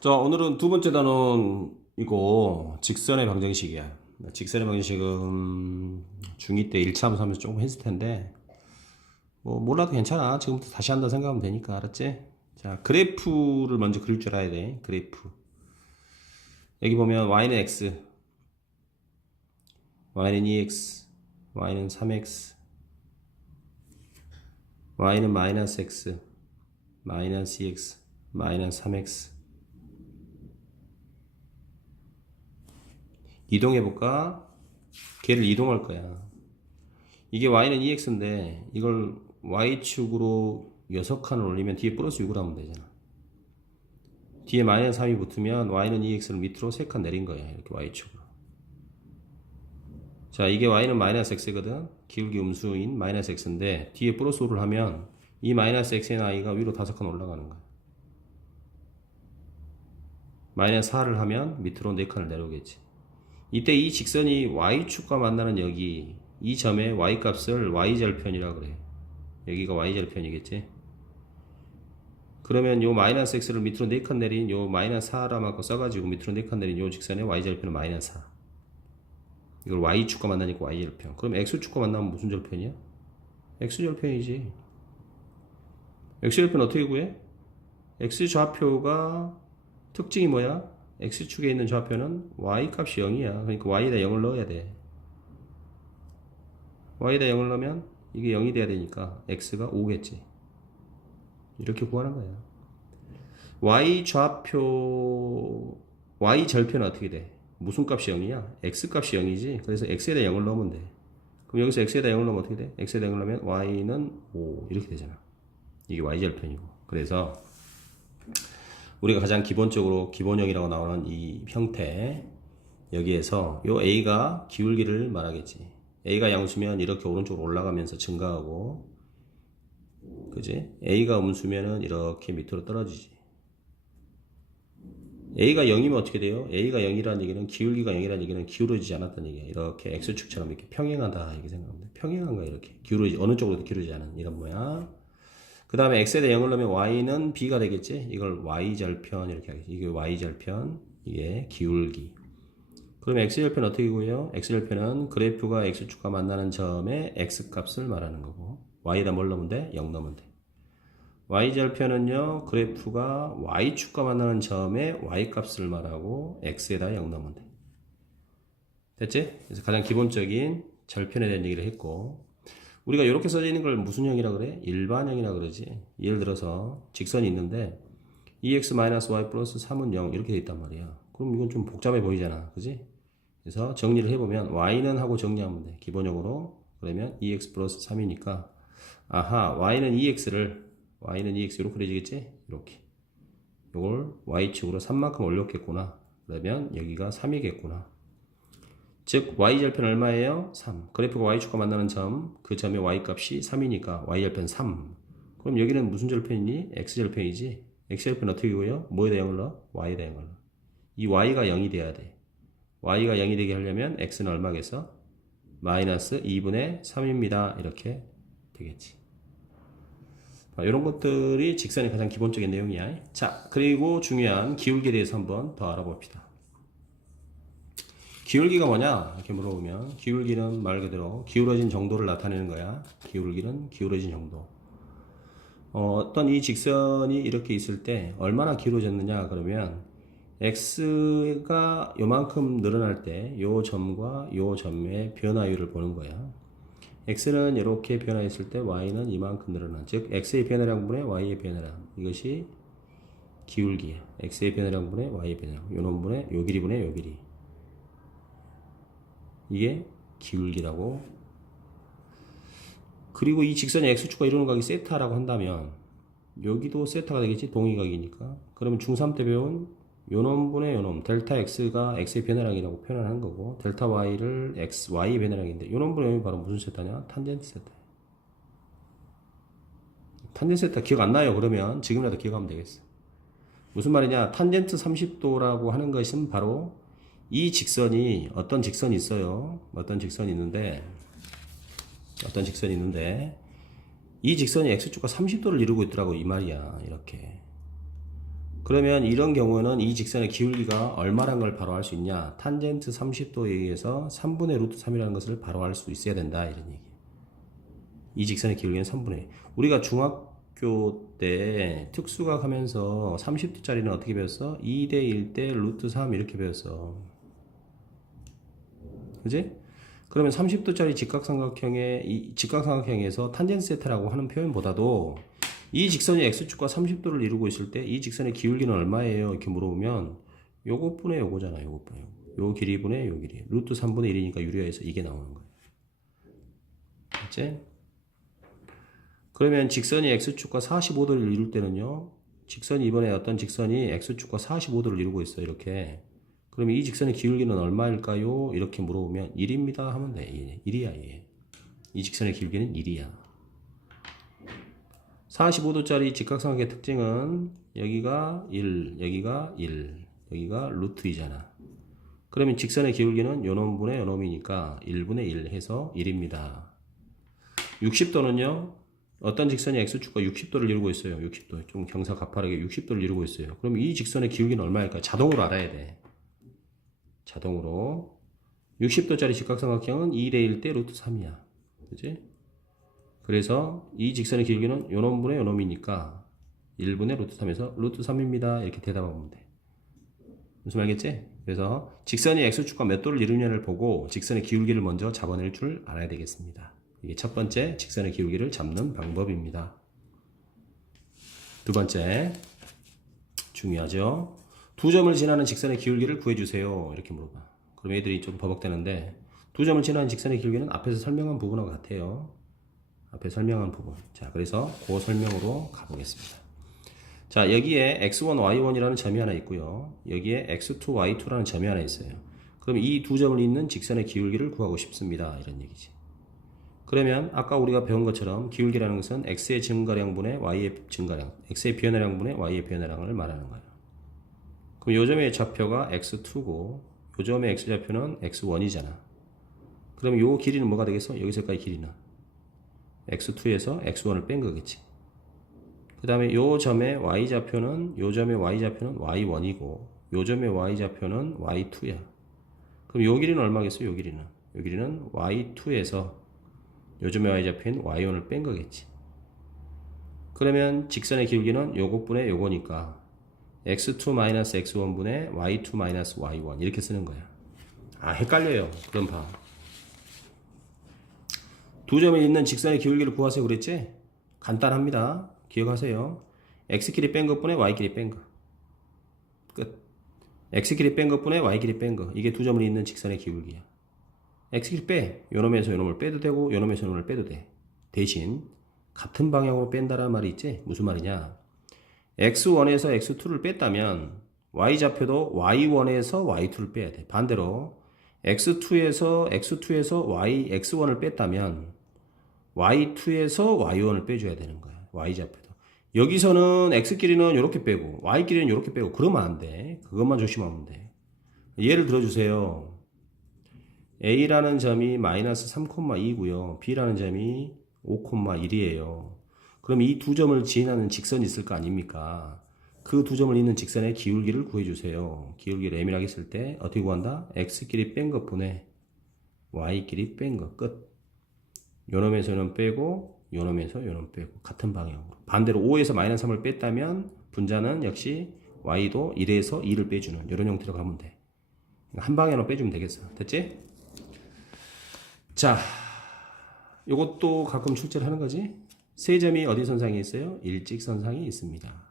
자, 오늘은 두 번째 단원 이거 직선의 방정식이야. 직선의 방정식은 중2 때 1차 함수 하면서 조금 했을 텐데 뭐 몰라도 괜찮아. 지금부터 다시 한다 생각하면 되니까. 알았지? 자, 그래프를 먼저 그릴 줄 알아야 돼. 그래프. 여기 보면 y는 x, y는 2x, y는 3x, y는 마이너스 x, 마이너스 2x, 마이너스 3x. 이동해볼까? 걔를 이동할 거야. 이게 y는 2x인데 이걸 y축으로 6칸을 올리면 뒤에 플러스 6을 하면 되잖아. 뒤에 마이너스 3이 붙으면 y는 2x를 밑으로 3칸 내린 거야. 이렇게 y축으로. 자, 이게 y는 마이너스 x거든. 기울기 음수인 마이너스 x인데 뒤에 플러스 5를 하면 이 마이너스 x의 y가 위로 5칸 올라가는 거야. 마이너스 4를 하면 밑으로 4칸을 내려오겠지. 이때 이 직선이 y축과 만나는 여기 이 점의 y값을 y절편이라 그래. 여기가 y절편이겠지. 그러면 요 마이너스 x를 밑으로 4칸 내린 요 마이너스 4라고 써가지고 밑으로 4칸 내린 요 직선의 y절편은 마이너스 4. 이걸 y축과 만나니까 y절편. 그럼 x축과 만나면 무슨 절편이야? x절편이지. x절편 어떻게 구해? x좌표가 특징이 뭐야? x축에 있는 좌표는 y값이 0이야. 그러니까 y에다 0을 넣어야 돼. y에다 0을 넣으면 이게 0이 돼야 되니까 x가 5겠지. 이렇게 구하는 거야. y좌표, y절편은 어떻게 돼? 무슨 값이 0이야? x값이 0이지. 그래서 x에다 0을 넣으면 돼. 그럼 여기서 x에다 0을 넣으면 어떻게 돼? x에다 0을 넣으면 y는 5 이렇게 되잖아. 이게 y절편이고. 그래서 우리가 가장 기본적으로 기본형이라고 나오는 이 형태, 여기에서 요 a가 기울기를 말하겠지. a가 양수면 이렇게 오른쪽으로 올라가면서 증가하고, 그지? a가 음수면은 이렇게 밑으로 떨어지지. a가 0이면 어떻게 돼요? a가 0이라는 얘기는 기울기가 0이라는 얘기는 기울어지지 않았다는 얘기야. 이렇게 x축처럼 이렇게 평행하다 이렇게 생각하면 돼. 평행한가 이렇게 기울어지 어느 쪽으로도 기울어지지 않은 이런 모양. 그 다음에 x에다 0을 넣으면 y는 b가 되겠지. 이걸 y절편 이렇게 하겠지. 이게 y절편, 이게 기울기. 그러면 x절편 어떻게 구해요? x절편은 그래프가 x축과 만나는 점의 x값을 말하는 거고, y에다 뭘 넣으면 돼? 0 넣으면 돼. y절편은요, 그래프가 y축과 만나는 점의 y값을 말하고 x에다 0 넣으면 돼. 됐지? 그래서 가장 기본적인 절편에 대한 얘기를 했고, 우리가 이렇게 써져 있는 걸 무슨 형이라 그래? 일반형이라 그러지. 예를 들어서 직선이 있는데 2x-y 플러스 3은 0 이렇게 돼 있단 말이야. 그럼 이건 좀 복잡해 보이잖아. 그지? 그래서 정리를 해보면 y는 하고 정리하면 돼. 기본적으로. 그러면 2x 플러스 3이니까 아하, y는 2x 이렇게 그려지겠지? 이렇게. 이걸 y축으로 3만큼 올렸겠구나. 그러면 여기가 3이겠구나. 즉 y절편 얼마예요? 3. 그래프가 y축과 만나는 점, 그 점의 y값이 3이니까 y절편 3. 그럼 여기는 무슨 절편이니? x절편이지. x절편 어떻게 구해요? 뭐에다 0을 넣어? y에다 0을 넣어. 이 y가 0이 돼야 돼. y가 0이 되게 하려면 x는 얼마겠어? 마이너스 2분의 3입니다. 이렇게 되겠지. 이런 것들이 직선의 가장 기본적인 내용이야. 자, 그리고 중요한 기울기에 대해서 한번 더 알아봅시다. 기울기가 뭐냐? 이렇게 물어보면 기울기는 말 그대로 기울어진 정도를 나타내는 거야. 기울기는 기울어진 정도. 어떤 이 직선이 이렇게 있을 때 얼마나 기울어졌느냐 그러면 x가 요만큼 늘어날 때 요 점과 요 점의 변화율을 보는 거야. x는 이렇게 변화했을 때 y는 이만큼 늘어난, 즉 x의 변화량분의 y의 변화량, 이것이 기울기야. x의 변화량분의 y의 변화량, 요 놈분의 요 길이분의 요 길이, 이게 기울기라고. 그리고 이 직선의 x축과 이루는 각이 세타라고 한다면 여기도 세타가 되겠지. 동의각이니까. 그러면 중3 때 배운 요놈분의 요놈 델타 x가 x의 변화량이라고 표현한 거고, 델타 y를 x, y의 변화량인데 요놈분의 요놈이 바로 무슨 세타냐? 탄젠트 세타. 탄젠트 세타 기억 안 나요? 그러면 지금이라도 기억하면 되겠어. 무슨 말이냐? 탄젠트 30도라고 하는 것은 바로 이 직선이, 어떤 직선이 있어요. 어떤 직선이 있는데 이 직선이 x축과 30도를 이루고 있더라고 이 말이야. 이렇게. 그러면 이런 경우는 이 직선의 기울기가 얼마란 걸 바로 알 수 있냐? 탄젠트 30도에 의해서 3분의 루트 3이라는 것을 바로 알 수 있어야 된다. 이런 얘기. 이 직선의 기울기는 3분의 1. 우리가 중학교 때 특수각 하면서 30도짜리는 어떻게 배웠어? 2대 1대 루트 3 이렇게 배웠어. 그지? 그러면 30도짜리 직각삼각형에서 탄젠트 세타라고 하는 표현보다도 이 직선이 x축과 30도를 이루고 있을 때 이 직선의 기울기는 얼마예요? 이렇게 물어보면 요것분의 요거잖아. 요것분의 요거. 요 길이분의 요 길이. 루트 3분의 1이니까 유리화해서 이게 나오는 거예요. 맞지? 그러면 직선이 x축과 45도를 이룰 때는요. 직선이 이번에 어떤 직선이 x축과 45도를 이루고 있어요. 이렇게. 그러면 이 직선의 기울기는 얼마일까요? 이렇게 물어보면 1입니다 하면 돼. 1이야. 얘. 이 직선의 기울기는 1이야. 45도짜리 직각삼각의 특징은 여기가 1, 여기가 1, 여기가 루트 2잖아. 그러면 직선의 기울기는 요놈분의 요놈이니까 1분의 1 해서 1입니다. 60도는요. 어떤 직선이 x축과 60도를 이루고 있어요. 60도. 좀 경사 가파르게 60도를 이루고 있어요. 그럼 이 직선의 기울기는 얼마일까? 자동으로 알아야 돼. 자동으로 60도짜리 직각삼각형은 2대 1대 루트 3이야. 그치? 그래서 이 직선의 기울기는 요놈분의 요놈이니까 1분의 루트 3에서 루트 3입니다. 이렇게 대답하면 돼. 무슨 말겠지? 그래서 직선이 x축과 몇 도를 이루냐를 보고 직선의 기울기를 먼저 잡아낼 줄 알아야 되겠습니다. 이게 첫 번째 직선의 기울기를 잡는 방법입니다. 두 번째 중요하죠. 두 점을 지나는 직선의 기울기를 구해주세요. 이렇게 물어봐. 그럼 애들이 좀 버벅대는데 두 점을 지나는 직선의 기울기는 앞에서 설명한 부분과 같아요. 앞에 설명한 부분. 자, 그래서 그 설명으로 가보겠습니다. 자, 여기에 x1, y1이라는 점이 하나 있고요. 여기에 x2, y2라는 점이 하나 있어요. 그럼 이 두 점을 잇는 직선의 기울기를 구하고 싶습니다. 이런 얘기지. 그러면 아까 우리가 배운 것처럼 기울기라는 것은 x의 증가량분의 y의 증가량, x의 변화량분의 y의 변화량을 말하는 거예요. 그럼 요 점의 좌표가 x2고 요 점의 x좌표는 x1이잖아. 그럼 요 길이는 뭐가 되겠어? 여기서까지 길이는 x2에서 x1을 뺀 거겠지. 그 다음에 요 점의 y좌표는 y1이고 요 점의 y좌표는 y2야. 그럼 요 길이는 얼마겠어? 요 길이는 y2에서 요 점의 y좌표인 y1을 뺀 거겠지. 그러면 직선의 기울기는 요것분의 요거니까 x2-x1분의 y2-y1 이렇게 쓰는 거야. 아, 헷갈려요. 그럼 봐. 두 점에 있는 직선의 기울기를 구하세요 그랬지? 간단합니다. 기억하세요. x끼리 뺀 것분의 y끼리 뺀 거. 끝. x끼리 뺀 것분의 y끼리 뺀 거. 이게 두 점을 잇는 직선의 기울기야. x끼리 빼. 요놈에서 요놈을 빼도 되고 요놈에서 요놈을 빼도 돼. 대신 같은 방향으로 뺀다라는 말이 있지? 무슨 말이냐? x1에서 x2를 뺐다면 y좌표도 y1에서 y2를 빼야 돼. 반대로 x2에서 x1을 뺐다면 y2에서 y1을 빼줘야 되는 거야. y좌표도. 여기서는 x끼리는 이렇게 빼고 y끼리는 이렇게 빼고 그러면 안 돼. 그것만 조심하면 돼. 예를 들어주세요. a라는 점이 마이너스 3,2고요. b라는 점이 5,1이에요. 그럼 이 두 점을 지나는 직선이 있을 거 아닙니까? 그 두 점을 잇는 직선의 기울기를 구해주세요. 기울기를 M이라고 했을 때 어떻게 구한다? x끼리 뺀 것분의 y끼리 뺀 것 끝. 요놈에서 요놈 빼고 요놈에서 요놈 빼고 같은 방향으로. 반대로 5에서 마이너스 3을 뺐다면 분자는 역시 y도 1에서 2를 빼주는 이런 형태로 가면 돼. 한 방향으로 빼주면 되겠어. 됐지? 자, 요것도 가끔 출제를 하는 거지. 세 점이 어디 선상에 있어요? 일직선상에 있습니다.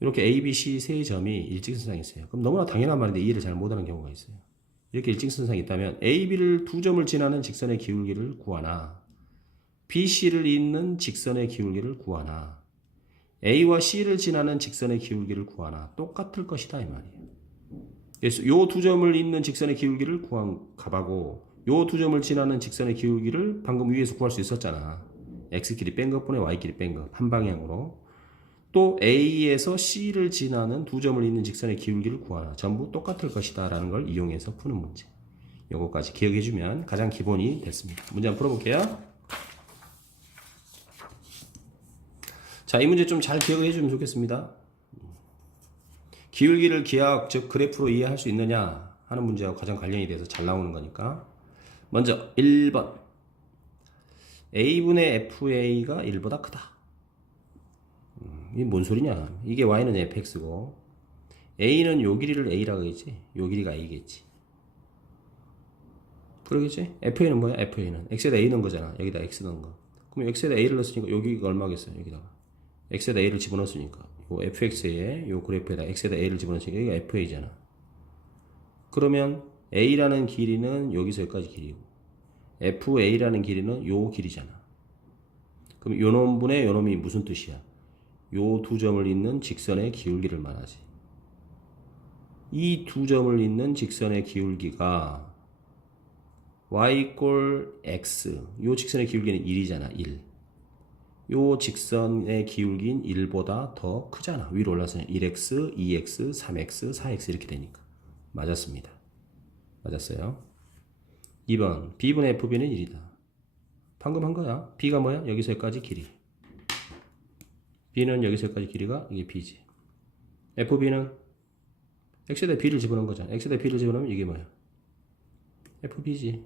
이렇게 A, B, C 세 점이 일직선상에 있어요. 그럼 너무나 당연한 말인데 이해를 잘 못하는 경우가 있어요. 이렇게 일직선상에 있다면 A, B를 두 점을 지나는 직선의 기울기를 구하나 B, C를 잇는 직선의 기울기를 구하나 A와 C를 지나는 직선의 기울기를 구하나 똑같을 것이다 이 말이에요. 그래서 요 두 점을 잇는 직선의 기울기를 구한 값하고 요 두 점을 지나는 직선의 기울기를 방금 위에서 구할 수 있었잖아. x끼리 뺀 것분의 y끼리 뺀 것 한 방향으로. 또 A에서 C를 지나는 두 점을 잇는 직선의 기울기를 구하나 전부 똑같을 것이다 라는 걸 이용해서 푸는 문제. 요거까지 기억해주면 가장 기본이 됐습니다. 문제 한번 풀어볼게요. 자, 이 문제 좀 잘 기억해주면 좋겠습니다. 기울기를 기하학 즉 그래프로 이해할 수 있느냐 하는 문제하고 가장 관련이 돼서 잘 나오는 거니까 먼저 1번 a분의 fa가 1보다 크다. 이게 뭔 소리냐? 이게 y는 fx고 a는 요 길이를 a라고 했지. 요 길이가 a겠지. 그러겠지? fa는 뭐야? fa는 x에다 a 넣은 거잖아. 여기다 x 넣은 거. 그럼 x에다 a를 넣었으니까 여기가 얼마겠어요? 여기다가 x에다 a를 집어넣었으니까 요 fx에 요 그래프에다 x에다 a를 집어넣었으니까 여기가 fa잖아. 그러면 a라는 길이는 여기서 여기까지 길이고 fa라는 길이는 요 길이잖아. 그럼 요 놈분의 요 놈이 무슨 뜻이야? 요 두 점을 잇는 직선의 기울기를 말하지. 이 두 점을 잇는 직선의 기울기가 y 꼴 x, 요 직선의 기울기는 1이잖아. 1. 요 직선의 기울기인 1보다 더 크잖아. 위로 올라서 1x, 2x, 3x, 4x 이렇게 되니까. 맞았습니다. 맞았어요. 2번 b분의 fb는 1이다. 방금 한 거야. b가 뭐야? 여기서 여기까지 길이. b는 여기서 여기까지 길이가 이게 b지. fb는 x에다 b를 집어넣은 거잖아. x에다 b를 집어넣으면 이게 뭐야? fb지.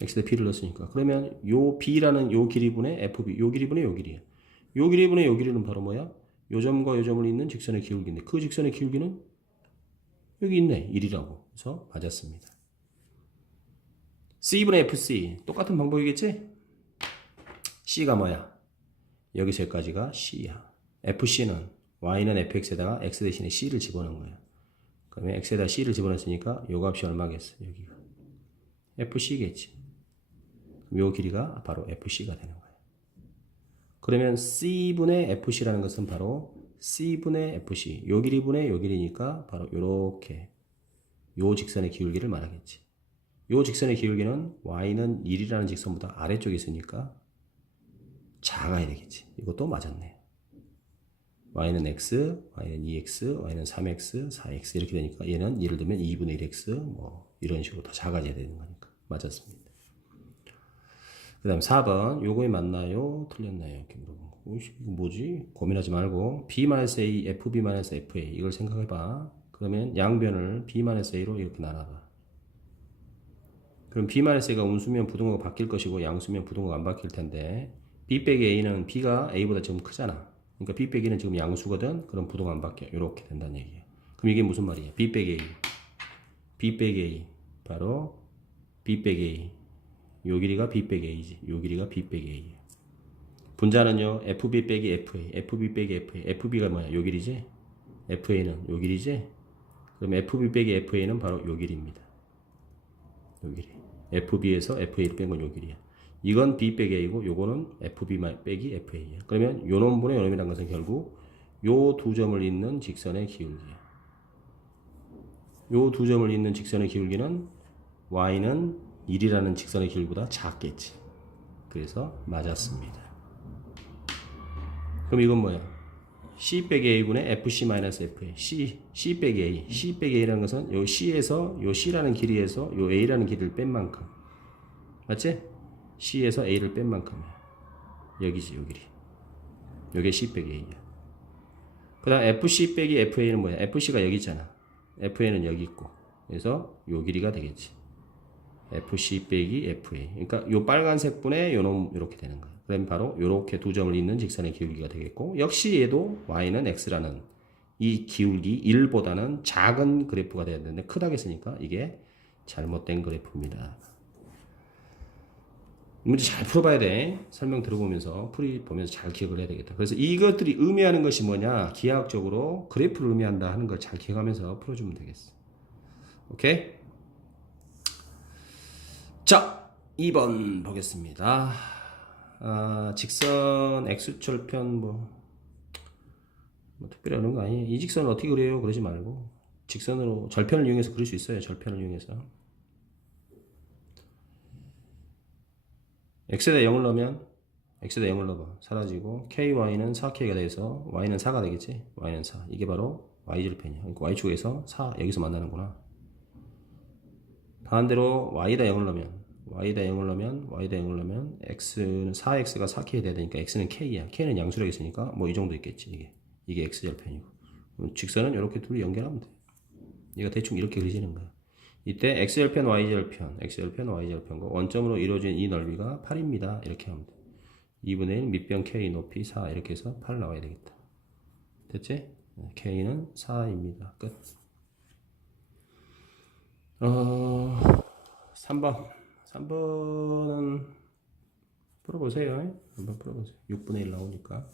x에다 b를 넣었으니까. 그러면 요 b라는 요 길이분의 fb, 요 길이분의 요 길이야. 요 길이분의 요 길이는 바로 뭐야? 요 점과 요 점을 잇는 직선의 기울기인데 그 직선의 기울기는 여기 있네. 1이라고. 그래서 맞았습니다. C분의 FC 똑같은 방법이겠지? C가 뭐야? 여기서 여기까지가 C야. FC는 Y는 FX에다가 X 대신에 C를 집어넣은 거야. 그러면 X에다 C를 집어넣었으니까 요 값이 얼마겠어? 여기가 FC겠지. 요 길이가 바로 FC가 되는 거야. 그러면 C분의 FC라는 것은 바로 C분의 FC 요 길이분의 요 길이니까 바로 요렇게 요 직선의 기울기를 말하겠지. 요 직선의 기울기는 y는 1이라는 직선보다 아래쪽에 있으니까 작아야 되겠지. 이것도 맞았네. y는 x, y는 2x, y는 3x, 4x 이렇게 되니까 얘는 예를 들면 2분의 1x 뭐 이런 식으로 더 작아져야 되는 거니까 맞았습니다. 그 다음 4번 요거에 맞나요? 틀렸나요? 이렇게 물어본 거. 이거 뭐지? 고민하지 말고 b-a, fb-fa 이걸 생각해봐. 그러면 양변을 b-a로 이렇게 나눠봐. 그럼 b-a가 음수면 부등호가 바뀔 것이고 양수면 부등호가 안 바뀔 텐데 b 빼기 a는 b가 a보다 지금 크잖아. 그러니까 b 빼기는 지금 양수거든. 그럼 부등호 안 바뀌어. 이렇게 된다는 얘기야. 그럼 이게 무슨 말이야? b 빼기 a, b 빼기 a 바로 b 빼기 a. 요 길이가 b 빼기 a지. 요 길이가 b 빼기 a야. 분자는요 fb 빼기 fa, fb 빼기 fa. fb가 뭐야? 요 길이지. fa는 요 길이지. 그럼 fb 빼기 fa는 바로 요 길이입니다. 요 길이. FB에서 FA를 뺀 건 요 길이야. 이건 B 빼기 A고 요거는 FB 빼기 FA야. 그러면 요 놈분의 요 놈이라는 것은 결국 요 두 점을 잇는 직선의 기울기야. 요 두 점을 잇는 직선의 기울기는 Y는 1이라는 직선의 기울기보다 작겠지. 그래서 맞았습니다. 그럼 이건 뭐야? C 빼기 A분의 FC-FA. C 빼기 A. C 빼기 A라는 것은 요 C에서 요 C라는 길이에서 요 A라는 길이를 뺀 만큼. 맞지? C에서 A를 뺀 만큼이야. 여기지, 요 길이. 요게 C 빼기 A야. 그 다음 FC 빼기 FA는 뭐야? FC가 여기 있잖아. FA는 여기 있고. 그래서 요 길이가 되겠지. FC 빼기 FA. 그러니까 요 빨간색 분의 요 놈, 요렇게 되는 거야. 그럼 바로 요렇게 두 점을 잇는 직선의 기울기가 되겠고, 역시 얘도 y는 x라는 이 기울기 1보다는 작은 그래프가 돼야 되는데 크다겠으니까 이게 잘못된 그래프입니다. 문제 잘 풀어봐야 돼. 설명 들어보면서 보면서 잘 기억을 해야 되겠다. 그래서 이것들이 의미하는 것이 뭐냐? 기하학적으로 그래프를 의미한다 하는 걸 잘 기억하면서 풀어주면 되겠어. 오케이? 자, 2번 보겠습니다. 직선 x절편 뭐 특별히 어려운 거 아니에요. 이 직선을 어떻게 그려요? 그러지 말고 직선으로 절편을 이용해서 그릴 수 있어요. 절편을 이용해서 x에다 0을 넣으면 x에다 0을 넣어봐. 사라지고 ky는 4k가 돼서 y는 4가 되겠지. y는 4. 이게 바로 y절편이야. 그러니까 y축에서 4 여기서 만나는구나. 반대로 y에다 0을 넣으면 y에다 0을 넣으면 x는 4x가 4k 돼야 되니까 x는 k야. k는 양수라고 했으니까 뭐 이 정도 있겠지. 이게 x절편이고 직선은 이렇게 둘이 연결하면 돼. 이거 대충 이렇게 그려지는 거야. 이때 x절편 y절편, x절편 y절편과 원점으로 이루어진 이 넓이가 8입니다. 이렇게 하면 돼. 2분의 1 밑변 k 높이 4 이렇게 해서 8 나와야 되겠다. 됐지? k는 4입니다. 끝. 3번. 3번은 풀어보세요. 한번 풀어보세요. 6분의 1 나오니까.